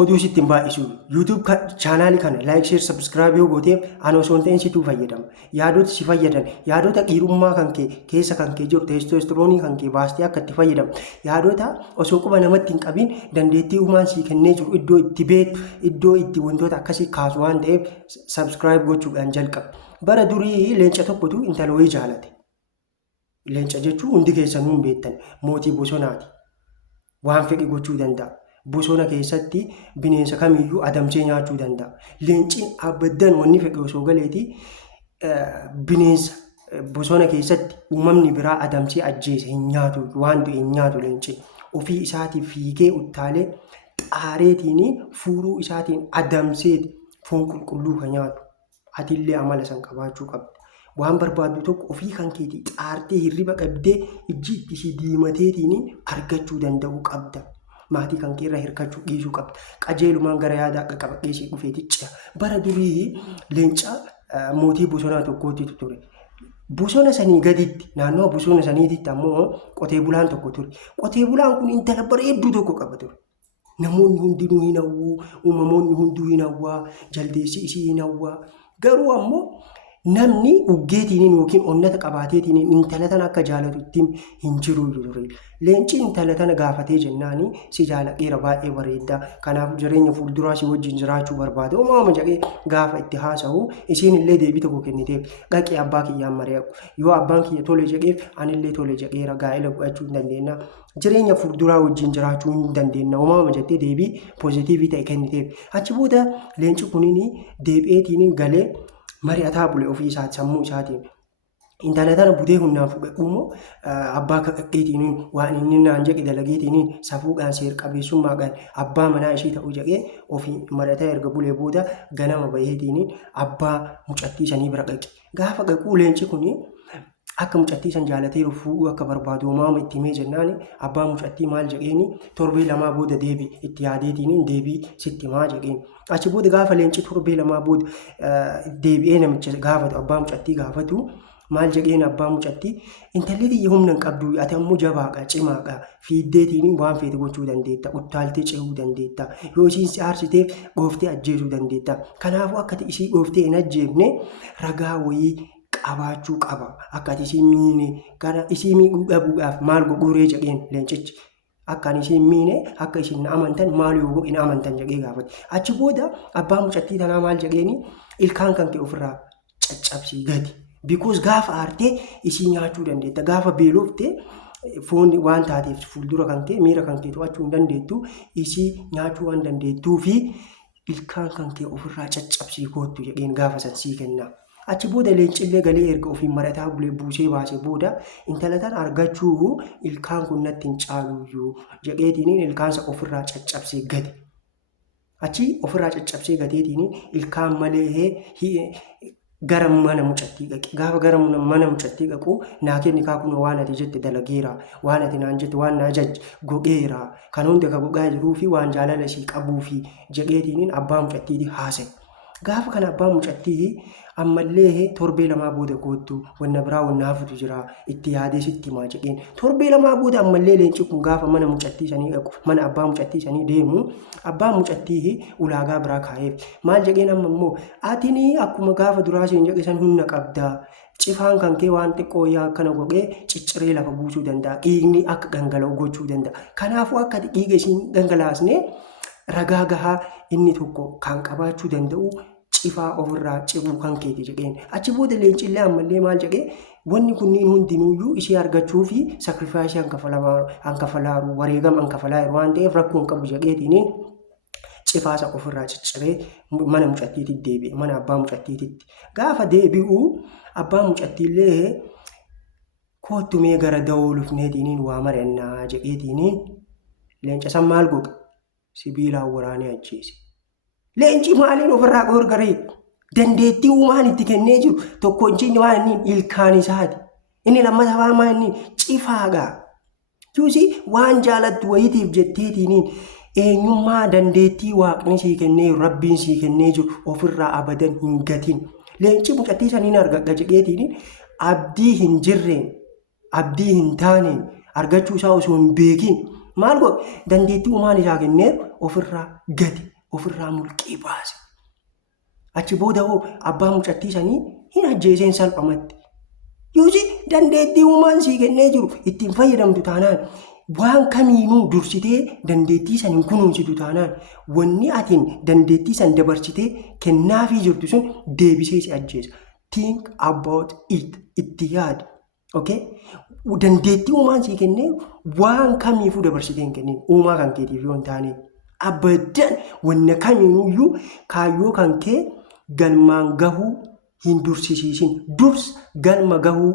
oduu sitti hin baay'isu. YouTube chaanaalii kana like, share, subscribe yoo gooteef ani osoo hin ta'in situ fayyadama. Yaadota si fayyadan, yaadota dhiirummaa kan kee keessa kan kee jiru, testosteroonii kan kee baastee akka itti fayyadamu, yaadota osoo quba namatti hin qabin dandeettii uumaan si kennee jiru iddoo itti beektu, iddoo itti wantoota akkasii kaasu waan ta'eef subscribe gochuudhaan jalqaba. Bara durii leenca tokkotu intala wayii jaalate. Leenca jechuun hundi keessanuu hin beektan, mootii bosonaati. Waan fedhe gochuu danda'a. Bosona keessatti bineensa kamiyyuu adamsee nyaachuu danda'a. Leenciin abaddan wanni fedhe osoo galeeti bineensa bosona keessatti uumamni biraa adamsee ajjeese hin nyaatu, waan du'e hin nyaatu leenciin. Ofii isaatii fiigee uttaalee xaareetiin fuuruu isaatiin adamsee foon qulqulluu kan nyaatu. Atillee amala san qabaachuu qabda. Waan barbaaddu tokko ofii kan keetii xaartee hirriba qabdee ijji itti diimateetiin argachuu danda'uu qabda. Maatii kan keerra hirkachuu dhiisuu qabda. Qajeelumaan gara yaadaa qaba qeesee dhufeeticha. Bara durii leenca mootii bosonaa tokkootti ture. Bosona sanii gaditti naannoo bosona saniititti ammoo qotee bulaan tokko ture. Qotee bulaan kun intala bareedduu tokko qaba ture. Namoonni hundinuu hin hawwuu, uumamoonni hunduu hin hawwaa, jaldeessi isii hin hawwaa. Garuu ammoo namni uggeetiin yookiin onnata qabaateetiin intala tana akka jaalatutti hin jiru ture. Leenci intala tana gaafatee jennaani si jaaladheera baay'ee bareedda. Kanaaf jireenya fuulduraa si wajjin jiraachuu barbaada. Uumama jedhee gaafa itti haasa'u isiin illee deebii tokko kenniteef dhaqee abbaa kiyyaan mari'atu. Yoo abbaan kiyya tole jedheef anillee tole jedheera gaa'ela godhachuu hin dandeenya. Jireenya fuulduraa wajjin jiraachuu hin dandeenya. Uumama jettee deebii poozitiivii ta'e kenniteef. Achi booda leenci kuniin deebi'eetiin galee mari'ataa bule ofii isaati sammuu isaatiin. Intala tana budee humnaan fuudhumoo abbaa kakkeetiin waan inni naan jedhe dalageetiin safuudhaan seer-qabeessummaadhaan abbaa manaa ishii ta'uu jedhee ofii mari'ataa erga bulee booda ganama baheetiin abbaa mucattii sanii bira dhaqe. Gaafa dhaquu leenci kun akka mucattii san jaalateeru fuudhuu akka barbaadu uumama itti himee jennaan abbaa mucattii maal jedheeni torbee lamaa booda deebii itti yaadeetiin deebii sitti himaa jedheen. Achi booda gaafa leenci torbee lamaa booda deebi'ee namicha gaafatu abbaa mucattii gaafatu maal jedheen abbaa mucattii intalli xiyya humna hin qabdu ati ammoo jabaadha cimaadha fiiddeetiin waan feete gochuu dandeetta uttaaltee ce'uu dandeetta yoo isiin si aarsiteef dhooftee ajjeesuu dandeetta. Kanaafuu akka isii dhooftee hin ajjeefne ragaa wayii qabaachuu qaba. Akka isii miine kana isii miidhuu dhabuudhaaf maal godhuuree jedheen leencichi. Akka isiin miine akka isiin na amantan maal yoo hin amantan jedhee gaafate. Achi booda abbaa mucattii tanaa maal jedheeni ilkaan kan kee ofirraa caccabsii gadi. Because gaafa aartee isii nyaachuu dandeetta. Gaafa beelooftee foon waan taateef fuuldura kan kee miira kan kee to'achuu hin dandeettu isii nyaachuu waan dandeettuu fi ilkaan kan kee ofirraa caccabsii koottu jedheen gaafa san sii kenna. Achi booda leencillee galee erga ofiin mari'ataa bulee buusee baasee booda intala tana argachuu ilkaan kun natti hin caaluyyuu jedheetiin ilkaansa ofirraa caccabsee gadi. Achi ofirraa caccabsee gadeetiin ilkaan malee gara mana mucattii dhaqe. Gaafa gara mana mucattii dhaqu naa kenni kaakuma waan ati jette dalageera, waan ati naan jette waan naa jajje godheera. Kan hundi akka gogaa jiruu fi waan jaalala ishii qabuu fi jedheetiin abbaa mucattiiti haasa'e. Gaafa kana abbaa mucattii ammallee torbee lamaa booda koottu wanna biraa wanna hafutu jira itti yaadee sitti himaa jedheen. Torbee lamaa booda ammallee leenci kun gaafa mana mucattii sanii dhaqu mana abbaa mucattii sanii deemu abbaa mucattii ulaagaa biraa kaa'eef. Maal jedheen amma immoo atini akkuma gaafa duraa siin jedhe san humna qabda. Cifaan kan kee waan xiqqoo yaa akkana godhee cicciree lafa buusuu danda'a. Dhiigni akka gangala'u gochuu danda'a. Kanaafuu akka dhiiga isiin dhangalaasne ragaa gahaa inni tokko kan qabaachuu danda'u cifaa ofirraa cibuu kan keeti jedheen. Achi booda leencillee ammallee maal jedhee wanni kunniin hundinuuyyuu ishee argachuu fi sakrifaayisii hankafalaaru wareegama hankafalaaru waan ta'eef rakkoo hin qabu jedheetiin cifaasa ofirraa cicciree mana mucattiitti deebi'e mana abbaa mucattiititti. Gaafa deebi'u abbaa mucattiillee koottumee gara da'oo lufneetiin waa mari'annaa jedheetiin leenca san maal godhe sibiilaan waraanee ajjeese. Leenci maaliin ofirraa gorgaree dandeettii uumaan itti kennee jiru tokko inni waan inni ilkaan isaati. Inni lammataa waan inni cifaadha. Juusi waan jaalattu wayitiif jetteetiin eenyummaa dandeettii waaqni sii kennee rabbiin sii kennee jiru ofirraa abadan hin gatin. Leenci mucattii saniin argadha jedheetiin abdii hin jirreen abdii hin taaneen argachuu isaa osoo hin beekin Maal godhe dandeettii uumaan isaa kennee ofirraa gate ofirraa mulqii baase. Achi booda hoo abbaa mucattii sanii hin ajjeeseen salphamatti. Yuusi dandeettii uumaan sii kennee jiru ittiin fayyadamtu taanaan waan kamiinuu dursitee dandeettii san hin kunuunsitu taanaan wanni atiin dandeettii san dabarsitee kennaafii jirtu sun deebisee si ajjeesa. Think about it. Itti yaadi. Okay? Dandeettii uumaan sii kennee waan kamiifuu dabarsitee hin kennin uumaa kan keetiif yoo hin taane abadan wanna kamiinuyyuu kaayyoo kan kee galmaan gahuu hin dursisiisin. Dursa galma gahuu